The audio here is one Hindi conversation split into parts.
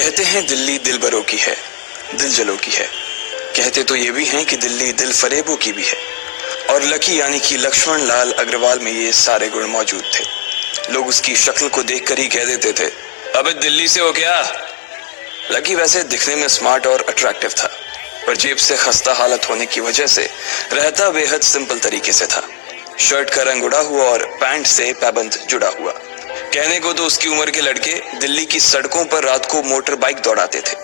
कहते हैं दिल्ली दिलबरों की है, दिल जलों की है। कहते तो ये भी हैं कि दिल्ली दिल फरेबों की भी है। और लकी यानी कि लक्ष्मण लाल अग्रवाल में ये सारे गुण मौजूद थे। लोग उसकी शक्ल को देखकर ही कह देते थे, अबे दिल्ली से हो क्या। लकी वैसे दिखने में स्मार्ट और अट्रैक्टिव था, पर जेब से खस्ता हालत होने की वजह से रहता बेहद सिंपल तरीके से था। शर्ट का रंग उड़ा हुआ और पैंट से पैबंद जुड़ा हुआ। कहने को तो उसकी उम्र के लड़के दिल्ली की सड़कों पर रात को मोटर बाइक दौड़ाते थे,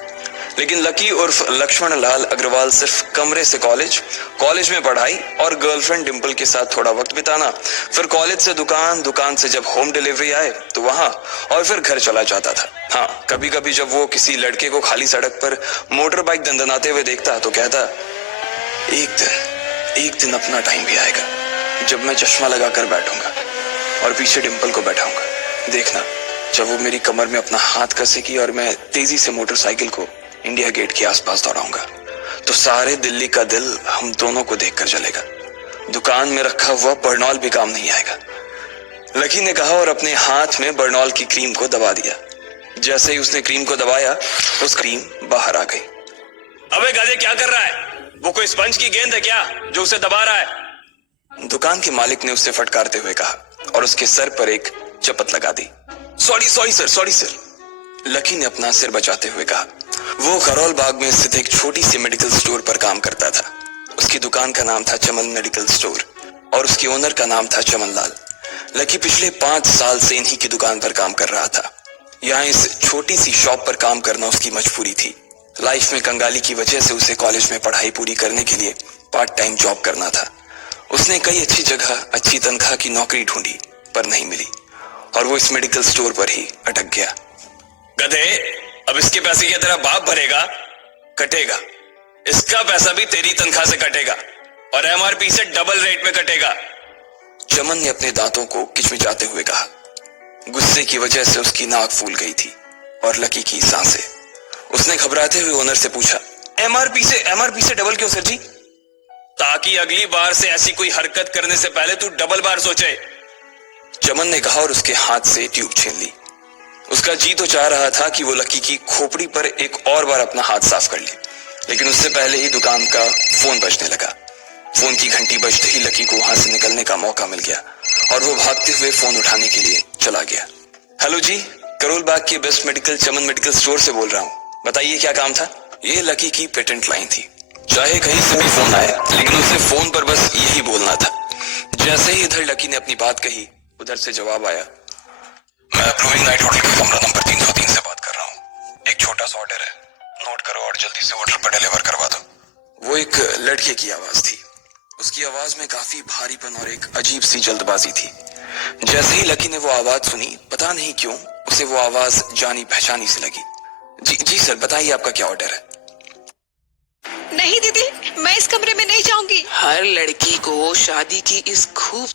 लेकिन लकी उर्फ लक्ष्मण लाल अग्रवाल सिर्फ कमरे से कॉलेज में पढ़ाई और गर्लफ्रेंड डिंपल के साथ थोड़ा वक्त बिताना, फिर कॉलेज से दुकान, दुकान से जब होम डिलीवरी आए तो वहां, और फिर घर चला जाता था। हाँ, कभी कभी जब वो किसी लड़के को खाली सड़क पर मोटर बाइक दंदनाते हुए देखता तो कहता, एक दिन अपना टाइम भी आएगा जब मैं चश्मा लगाकर बैठूंगा और पीछे डिंपल को बैठाऊंगा। देखना, जब वो मेरी कमर में अपना हाथ कसेगी और मैं तेजी से मोटरसाइकिल को इंडिया गेट के आसपास दौड़ाऊंगा, तो सारे दिल्ली का दिल हम दोनों को देखकर जलेगा। दुकान में रखा हुआ बर्नॉल भी काम नहीं आएगा। लकी ने कहा और अपने हाथ में बर्नॉल की क्रीम को दबा दिया। जैसे ही उसने क्रीम को दबाया, उस क्रीम बाहर आ गई। अबे गधे, क्या कर रहा है? वो कोई स्पंज की गेंद है क्या जो उसे दबा रहा है? दुकान के मालिक ने उससे फटकारते हुए कहा और उसके सर पर एक चपत लगा दी। Sorry sir. लकी ने अपना सिर बचाते हुए कहा। वो करोल बाग में स्थित एक छोटी सी मेडिकल स्टोर पर काम करता था। उसकी दुकान का नाम था चमन मेडिकल स्टोर और उसके ओनर का नाम था चमन लाल। लकी पिछले 5 साल से इन्हीं की दुकान पर काम कर रहा था। यहाँ इस छोटी सी शॉप पर काम करना उसकी मजबूरी थी। लाइफ में कंगाली की वजह से उसे कॉलेज में पढ़ाई पूरी करने के लिए पार्ट टाइम जॉब करना था। उसने कई अच्छी जगह अच्छी तनख्वाह की नौकरी ढूंढी, पर नहीं मिली और वो इस मेडिकल स्टोर पर ही अटक गया। गधे, अब इसके पैसे क्या तेरा बाप भरेगा? कटेगा। इसका पैसा भी तेरी तनख्वाह से कटेगा और एमआरपी से डबल रेट में कटेगा। चमन ने अपने दांतों को किचमिचाते हुए कहा। गुस्से की वजह से उसकी नाक फूल गई थी और लकी की सांसें। उसने घबराते हुए ओनर से पूछा, एमआरपी से डबल क्यों सर जी? ताकि अगली बार से ऐसी कोई हरकत करने से पहले तू डबल बार सोचे। चमन ने कहा और उसके हाथ से ट्यूब छीन ली। उसका जी तो चाह रहा था कि वो लकी की खोपड़ी पर एक और बार अपना हाथ साफ कर ले, लेकिन उससे पहले ही दुकान का फोन बजने लगा। फोन की घंटी बजते ही लकी को वहां से निकलने का मौका मिल गया और वो भागते हुए फोन उठाने के लिए चला गया। हेलो जी, करोल बाग के बेस्ट मेडिकल चमन मेडिकल स्टोर से बोल रहा हूँ, बताइए क्या काम था? ये लकी की पेटेंट लाइन थी। चाहे कहीं से भी फोन आए, लेकिन उसे फोन पर बस यही बोलना था। जैसे ही इधर लकी ने अपनी बात कही, उधर से जवाब आया, मैं ब्लूइंग नाइट होटल के कमरा नंबर 303 से बात कर रहा हूँ। एक छोटा सा ऑर्डर है, नोट करो और जल्दी से होटल पर डिलीवर करवा दो। वो एक लड़के की आवाज थी। उसकी आवाज में काफी भारीपन और एक अजीब सी जल्दबाजी थी। जैसे ही लकी ने वो आवाज सुनी, पता नहीं क्यों उसे वो आवाज जानी पहचानी सी लगी। जी सर, बताइए आपका क्या ऑर्डर है? नहीं दीदी, मैं इस कमरे में नहीं जाऊंगी। हर लड़की को शादी की इस खूब